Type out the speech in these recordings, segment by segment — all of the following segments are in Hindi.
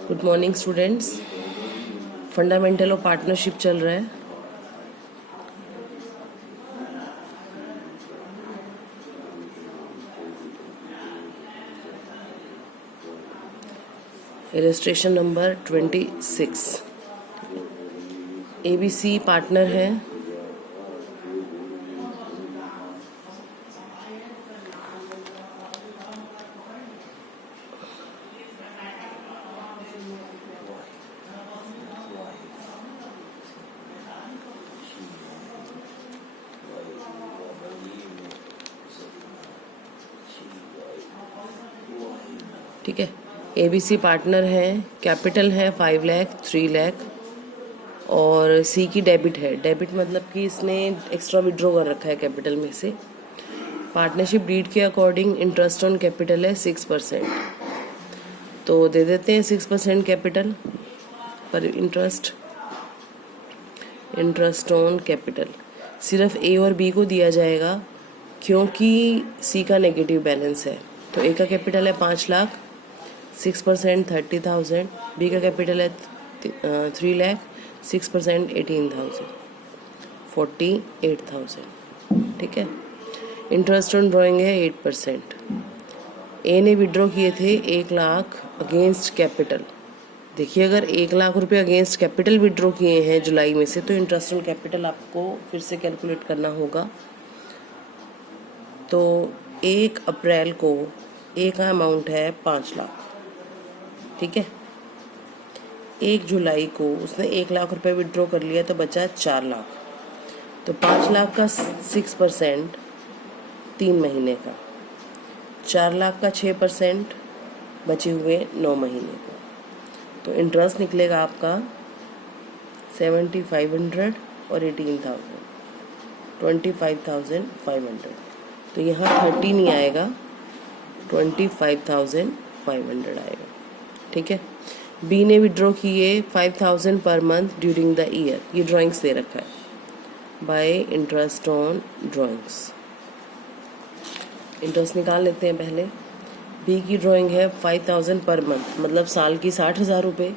Good morning students. Fundamental of partnership चल रहा है। Illustration number 26। ABC पार्टनर है। ठीक है, ABC पार्टनर है, कैपिटल है 5 लाख 3 लाख और C की डेबिट है। डेबिट मतलब कि इसने एक्स्ट्रा विड्रॉ कर रखा है कैपिटल में से। पार्टनरशिप डीड के अकॉर्डिंग इंटरेस्ट ऑन कैपिटल है 6%, तो दे देते हैं 6% कैपिटल पर इंटरेस्ट ऑन कैपिटल सिर्फ A और B को दिया जाएगा क्योंकि C का नेगेटिव बैलेंस है। तो A का कैपिटल है 5 लाख, 6% 30,000, B का कैपिटल है 3 लाख, 6% 18,000, 48,000। ठीक है, इंटरेस्ट ऑन ड्राइंग है 8%। A ने विड्रॉ किए थे 1 लाख अगेंस्ट कैपिटल। देखिए, अगर 1 लाख रुपए अगेंस्ट कैपिटल विड्रॉ किए हैं जुलाई में से, तो इंटरेस्ट ऑन कैपिटल आपको फिर से कैलकुलेट करना होगा। तो 1 अप्रैल को A का अमाउंट है 5 लाख। ठीक है, 1 जुलाई को उसने 1 लाख रुपए विड्रॉ कर लिया तो बचा 4 लाख। तो 5 लाख का 6% 3 महीने का, 4 लाख का 6% बचे हुए 9 महीने को। तो इंटरेस्ट निकलेगा आपका 7,500 और 18,000, 25,500। तो यहाँ 30 नहीं आएगा, 25,500 आएगा। ठीक है, B ने विड्रॉ किए 5,000 per month during the year. ये ड्राइंग्स दे रखा है bye interest on drawings. Interest निकाल लेते हैं पहले। B की ड्राइंग है 5,000 पर मंथ, मतलब साल की 60,000 रुपये,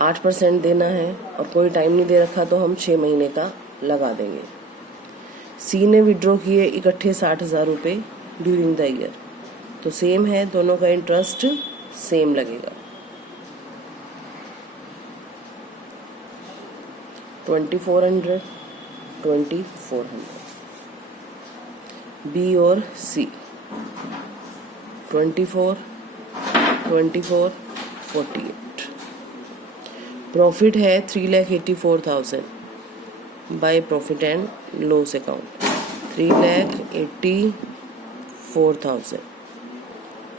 8% देना है और कोई टाइम नहीं दे रखा तो हम 6 महीने का लगा देंगे। C ने विड्रॉ किए इकट्ठे 60,000 रुपये ड्यूरिंग द ईयर, तो सेम है, दोनों का इंटरेस्ट सेम लगेगा। 2400 B और C 24 48। प्रॉफिट है 3,84,000 bye profit and loss account. 3,84,000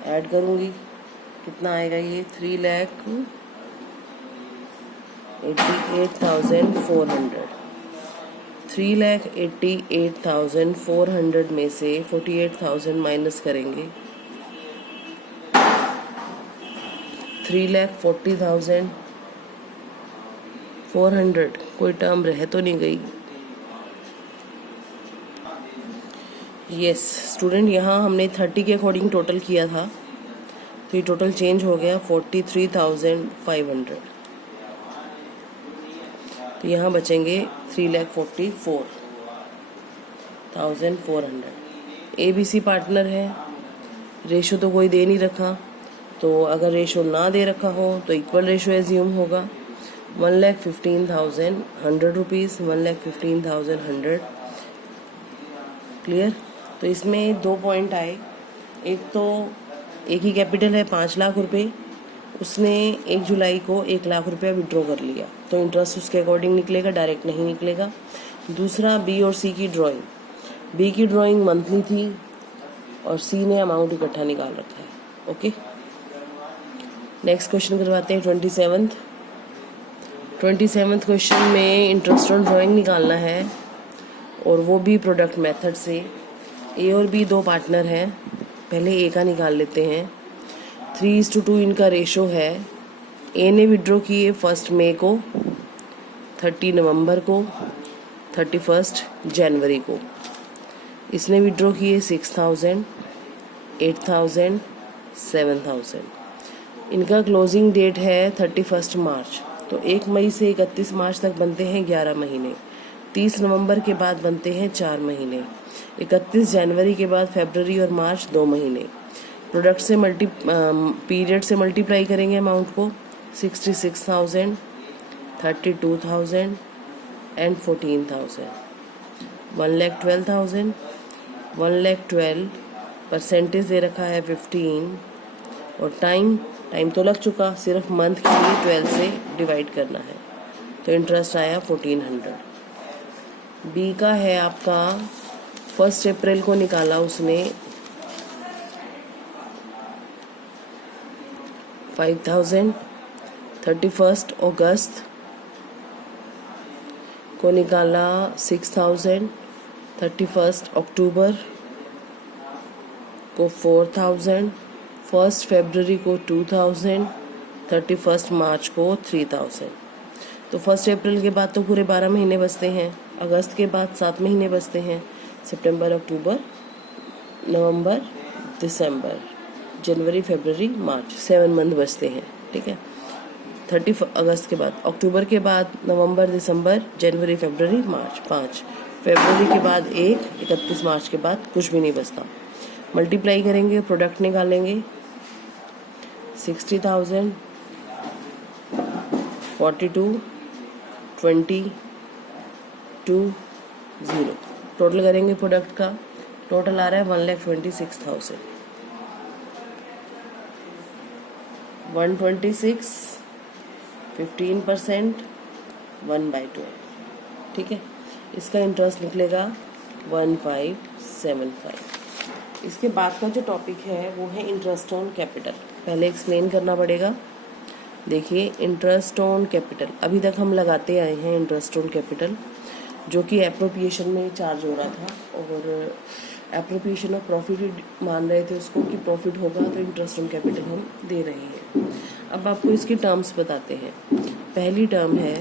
add करूँगी, कितना आएगा ये? 3,88,400। 3,88,400 में से 48,000 माइनस करेंगे, 3,40,400। कोई टर्म रह तो नहीं गई? यस स्टूडेंट, यहाँ हमने 30 के अकॉर्डिंग टोटल किया था, तो ये टोटल चेंज हो गया 43,500। तो यहाँ बचेंगे 3,44,400। ABC पार्टनर है, रेशो तो कोई दे नहीं रखा, तो अगर रेशो ना दे रखा हो तो इक्वल रेशो एज्यूम होगा। 1,15,100 रुपीज़, 1,15,100। क्लियर? तो इसमें 2 पॉइंट आए। एक तो एक ही कैपिटल है 5 लाख रुपए, उसने 1 जुलाई को 1 लाख रुपया विड्रॉ कर लिया, तो इंटरेस्ट उसके अकॉर्डिंग निकलेगा, डायरेक्ट नहीं निकलेगा। दूसरा, B और C की ड्राइंग। B की ड्राइंग मंथली थी और C ने अमाउंट इकट्ठा निकाल रखा है। ओके, नेक्स्ट क्वेश्चन करवाते हैं 27th क्वेश्चन में इंटरेस्ट ऑन ड्राइंग निकालना है, और वो भी प्रोडक्ट मेथड से। A और B 2 पार्टनर हैं। पहले A का निकाल लेते हैं। 3:2 इनका रेशो है। A ने विड्रॉ किए 1 मई को, 30 नवंबर को, 31 जनवरी को। इसने विड्रॉ किए 6,000, 8,000, 7,000। इनका क्लोजिंग डेट है 31 मार्च, तो 1 मई से 31 मार्च तक बनते हैं 11 महीने। 30 नवंबर के बाद बनते हैं 4 महीने। 31 जनवरी के बाद फरवरी और मार्च 2 महीने। प्रोडक्ट से पीरियड से मल्टीप्लाई करेंगे अमाउंट को, 66,000, 32,000 एंड 14,000। 1,12,000, 1,12,000 परसेंटेज दे रखा है 15, और टाइम तो लग चुका, सिर्फ मंथ के लिए 12 से डिवाइड करना है, तो इंटरेस्ट आया 1400। बी का है आपका 1 अप्रैल को निकाला उसने 5,000, 31 अगस्त को निकाला 6,000, 31 अक्टूबर को 4,000, 1 फरवरी को 2,000, 31 मार्च को 3,000। तो 1 अप्रैल के बाद तो पूरे 12 महीने बचते हैं, अगस्त के बाद 7 महीने बचते हैं, सितंबर, अक्टूबर, नवंबर, दिसंबर, जनवरी, फरवरी, मार्च, 7 मंथ बचते हैं। ठीक है, 30 अगस्त के बाद, अक्टूबर के बाद नवंबर, दिसंबर, जनवरी, फरवरी, मार्च, 5, फरवरी के बाद 1, 31 मार्च के बाद कुछ भी नहीं बचता। मल्टीप्लाई करेंगे, प्रोडक्ट निकालेंगे, 60,000, 42, 20, 2, 0। टोटल करेंगे प्रोडक्ट का, टोटल आ रहा है 1,26,000। 126, 15%, 1/12। ठीक है, इसका इंटरेस्ट निकलेगा 1575। इसके बाद का जो टॉपिक है वो है इंटरेस्ट ऑन कैपिटल। पहले एक्सप्लेन करना पड़ेगा। देखिए, इंटरेस्ट ऑन कैपिटल अभी तक हम लगाते आए हैं इंटरेस्ट ऑन कैपिटल, जो कि एप्रोप्रिएशन में चार्ज हो रहा था, और एप्रोप्रिएशन ऑफ प्रॉफिट मान रहे थे उसको कि प्रॉफिट होगा तो इंटरेस्ट ऑन कैपिटल हम दे रहे हैं। अब आपको इसकी टर्म्स बताते हैं। पहली टर्म है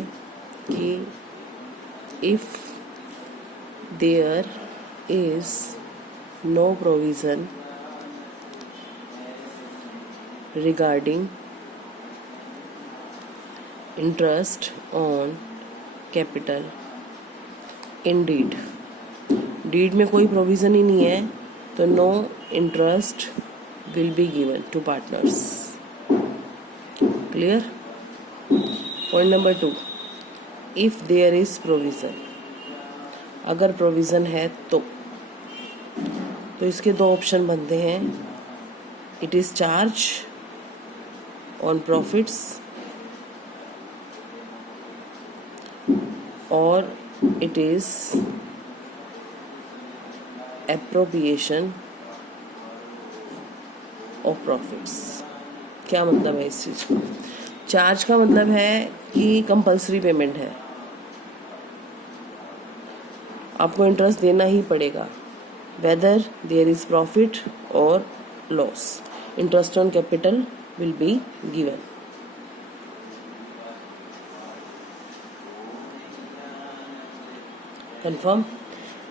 कि if there is no provision regarding interest on capital in deed। Deed में कोई प्रोविज़न ही नहीं है, तो no interest will be given to partners. Clear? Point number 2, if there is provision, अगर प्रोविज़न है तो इसके 2 ऑप्शन बनते हैं, it is charge on profits और it is appropriation of profits. क्या मतलब है इस चीज़ का? चार्ज का मतलब है कि कंपल्सरी पेमेंट है, आपको इंटरेस्ट देना ही पड़ेगा, whether there is profit or loss, interest on capital will be given। Confirm?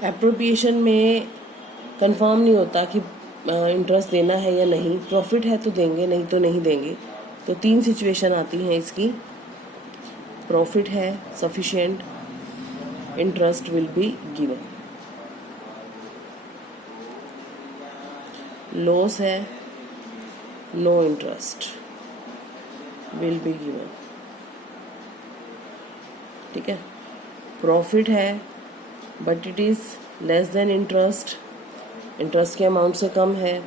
Appropriation में कंफर्म नहीं होता कि इंटरेस्ट देना है या नहीं, प्रॉफिट है तो देंगे, नहीं तो नहीं देंगे। तो 3 सिचुएशन आती हैं इसकी, प्रॉफिट है sufficient, interest will be given. Loss है, no interest will be given. ठीक है, प्रॉफिट है but it is less than interest, interest के अमाउंट से कम है,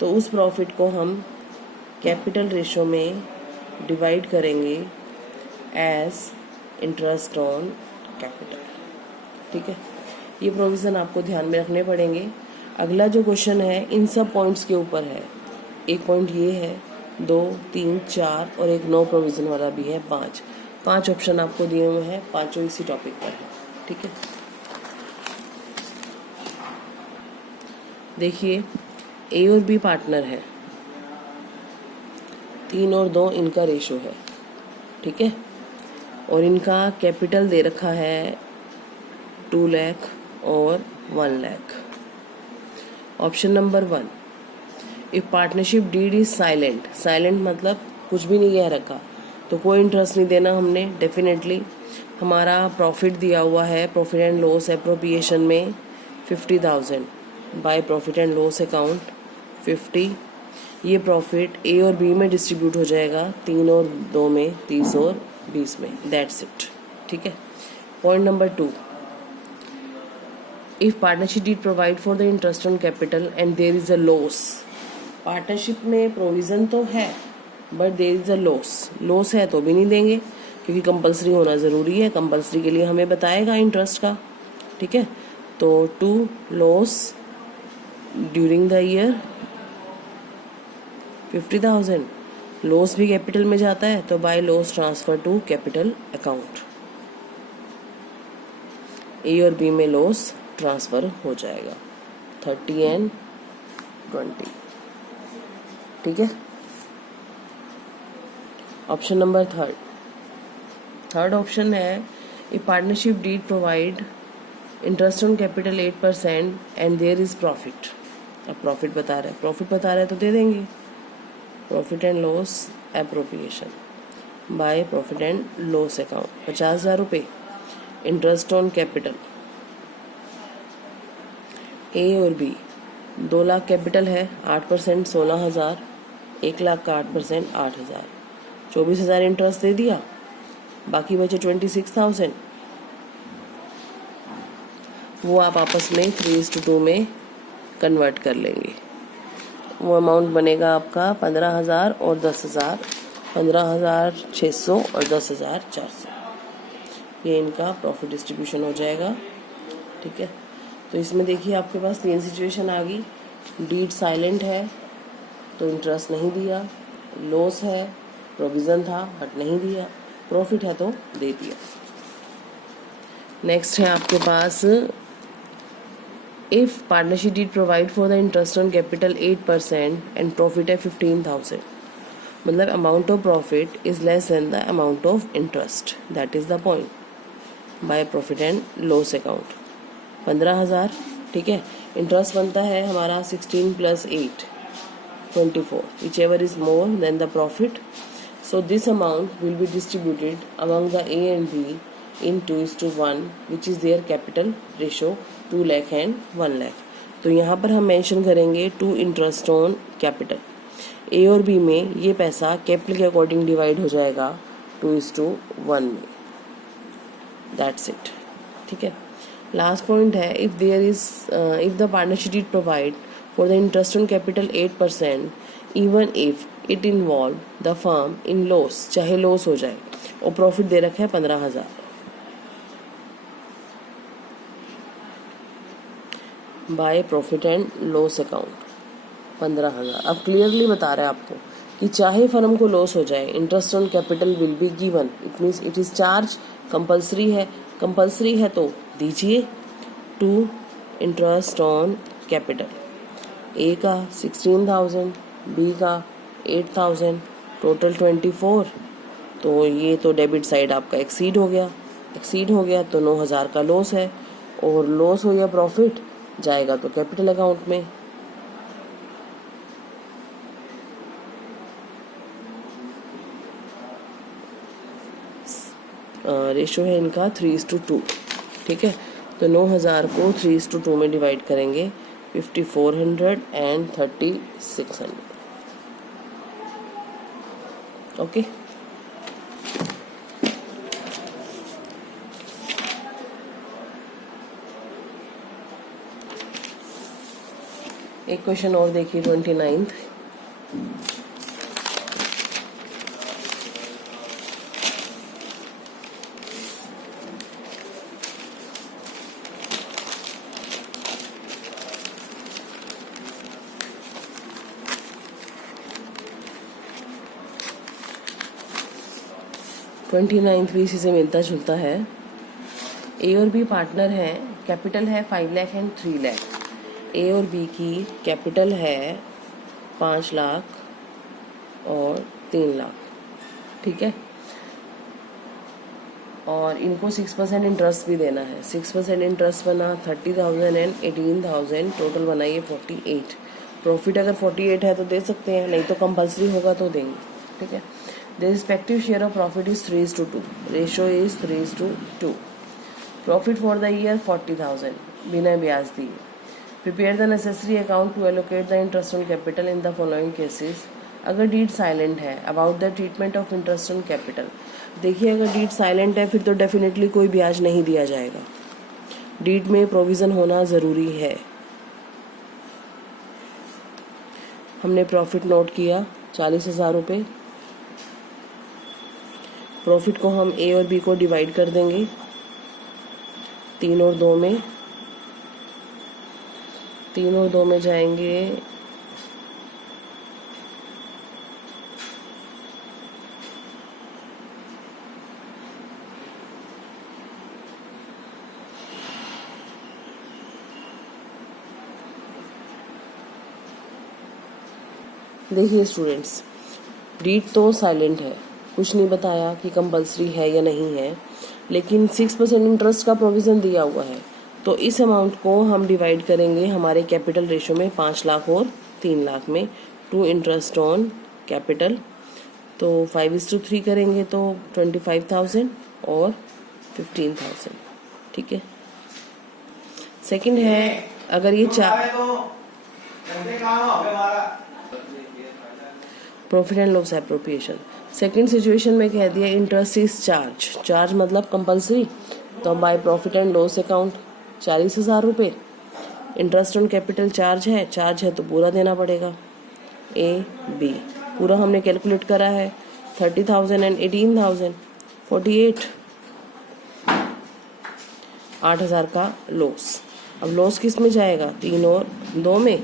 तो उस प्रॉफिट को हम कैपिटल रेशो में डिवाइड करेंगे एज इंटरेस्ट ऑन कैपिटल। ठीक है, ये प्रोविज़न आपको ध्यान में रखने पड़ेंगे। अगला जो क्वेश्चन है इन सब पॉइंट्स के ऊपर है। एक पॉइंट ये है, 2, 3, 4 और एक नो प्रोविज़न वाला भी है, 5 ऑप्शन आपको दिए हुए हैं, 5 इसी टॉपिक पर है। ठीक है, देखिए, ए और बी पार्टनर है, 3 और 2 इनका रेशो है। ठीक है, और इनका कैपिटल दे रखा है 2 लाख और 1 lakh. Option number 1, if partnership deed is silent, silent मतलब कुछ भी नहीं कह रखा, तो कोई इंटरेस्ट नहीं देना हमने डेफिनेटली। हमारा प्रॉफिट दिया हुआ है प्रॉफिट एंड लॉस एप्रोप्रिएशन में 50,000 bye profit and loss account 50। ये प्रॉफिट ए और बी में डिस्ट्रीब्यूट हो जाएगा, 3 और 2 में, 30 और 20 में, दैट्स इट। ठीक है। Point number 2, if partnership deed provide for the interest on capital and there is a loss. Partnership में प्रोविज़न तो है but there is a loss, loss है तो भी नहीं देंगे क्योंकि कंपलसरी होना ज़रूरी है, कंपलसरी के लिए हमें बताएगा इंटरेस्ट का। ठीक है, तो to loss during the year 50,000, loss भी कैपिटल में जाता है तो by loss transfer to capital account, A और बी में लॉस ट्रांसफर हो जाएगा 30 एंड 20। ठीक है। ऑप्शन नंबर थर्ड ऑप्शन है, a partnership deed provide interest on capital 8% and there is profit. अब प्रॉफिट बता रहा है, प्रॉफिट बता रहा है तो दे देंगे। Profit and loss appropriation bye profit and loss account 50,000 रुपये, इंटरेस्ट ऑन कैपिटल ए और बी, 2 लाख कैपिटल है, 8% 16,000, 1 लाख का 8% 8,000, 24,000 इंटरेस्ट दे दिया, बाकी बचे 26,000। वो आप आपस में 3:2 में कन्वर्ट कर लेंगे। वो अमाउंट बनेगा आपका 15,000 और 10,000, 15,600 और 10,400। ये इनका प्रॉफिट डिस्ट्रीब्यूशन हो जाएगा। ठीक है, तो इसमें देखिए आपके पास 3 सिचुएशन आ गई। डीड साइलेंट है तो इंटरेस्ट नहीं दिया, लॉस है प्रोविज़न था बट नहीं दिया, प्रॉफिट है तो दे दिया। नेक्स्ट है आपके पास, if partnership deed provide for the interest on capital 8% and profit है 15,000, मतलब amount of profit is less than the amount of interest, that is the point by profit and loss account 15,000। ठीक है, इंटरेस्ट बनता है हमारा 16 + 8 24, which ever is more than the profit. So this amount will be distributed among the A and B in 2:1, which is their capital ratio 2 lakh and 1 lakh। तो यहाँ पर हम मेंशन करेंगे टू इंटरेस्ट ऑन कैपिटल। ए और बी में ये पैसा कैपिटल के अकॉर्डिंग डिवाइड हो जाएगा 2:1 में, दैट्स इट। ठीक है, लास्ट पॉइंट है, if the partnership deed provide for the interest on capital 8% even if it involve the firm in loss, चाहे लॉस हो जाए, और प्रॉफिट दे रखा है 15,000 by profit and loss account 15,000। अब क्लियरली बता रहा है आपको कि चाहे फर्म को लॉस हो जाए, interest on capital will be given, it means it is charge, compulsory है, कंपल्सरी है तो दीजिए। टू इंटरेस्ट ऑन कैपिटल, ए का 16,000, बी का 8,000, टोटल 24। तो ये तो डेबिट साइड आपका एक्सीड हो गया तो 9,000 का लॉस है, और लॉस हो या प्रॉफिट जाएगा तो कैपिटल अकाउंट में। रेशो है इनका 3:2। ठीक है, तो 9,000 को 3:2 में डिवाइड करेंगे, 5,400 एंड 3,600। ओके, एक क्वेश्चन और देखिए 29th। भी इसी से मिलता जुलता है। ए और बी पार्टनर हैं, कैपिटल है 5 लाख एंड 3 लाख। ए और बी की कैपिटल है 5 लाख और 3 लाख। ठीक है, और इनको 6% इंटरेस्ट भी देना है। 6% इंटरेस्ट बना 30,000 एंड 18,000, टोटल बनाइए 48। प्रॉफिट अगर 48 है तो दे सकते हैं, नहीं तो कंपल्सरी होगा तो देंगे, ठीक है। The respective share of profit is 3:2, ratio is 3:2। Profit for the year 40,000 बिना ब्याज दिए। Prepare the necessary account to allocate the interest on capital in the following cases. अगर डीड साइलेंट है, about the treatment of interest on capital. देखिए अगर डीड साइलेंट है फिर तो डेफिनेटली कोई ब्याज नहीं दिया जाएगा, डीड में प्रोविज़न होना ज़रूरी है। हमने प्रॉफिट नोट किया 40,000 रुपये। प्रॉफिट को हम ए और बी को डिवाइड कर देंगे 3 और 2 में। 3 और 2 में जाएंगे देखिए स्टूडेंट्स, डीड तो साइलेंट है, कुछ नहीं बताया कि कंपलसरी है या नहीं है, लेकिन 6% इंटरेस्ट का प्रोविज़न दिया हुआ है। तो इस अमाउंट को हम डिवाइड करेंगे हमारे कैपिटल रेशो में 5 लाख और 3 लाख में, टू इंटरेस्ट ऑन कैपिटल। तो 5:3 करेंगे तो 25,000 और 15,000, ठीक है। सेकंड है, अगर ये profit and loss appropriation. Second situation में कह दिया इंटरेस्ट इज चार्ज, चार्ज मतलब कंपलसरी, तो bye profit and loss account 40,000 रुपये। इंटरेस्ट ऑन कैपिटल चार्ज है तो पूरा देना पड़ेगा। ए बी पूरा हमने कैलकुलेट करा है, 30,000 एंड 18,000, 48, 8,000 का लॉस। अब लॉस किस में जाएगा, 3 और 2 में।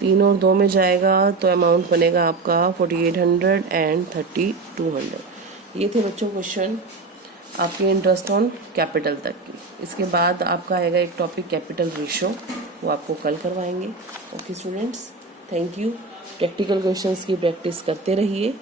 3 और 2 में जाएगा तो अमाउंट बनेगा आपका 4,800 एंड 3,200। ये थे बच्चों क्वेश्चन आपके इंटरेस्ट ऑन कैपिटल तक की। इसके बाद आपका आएगा एक टॉपिक कैपिटल रेशो, वो आपको कल करवाएंगे। Okay students, thank you. Practical questions की प्रैक्टिस करते रहिए।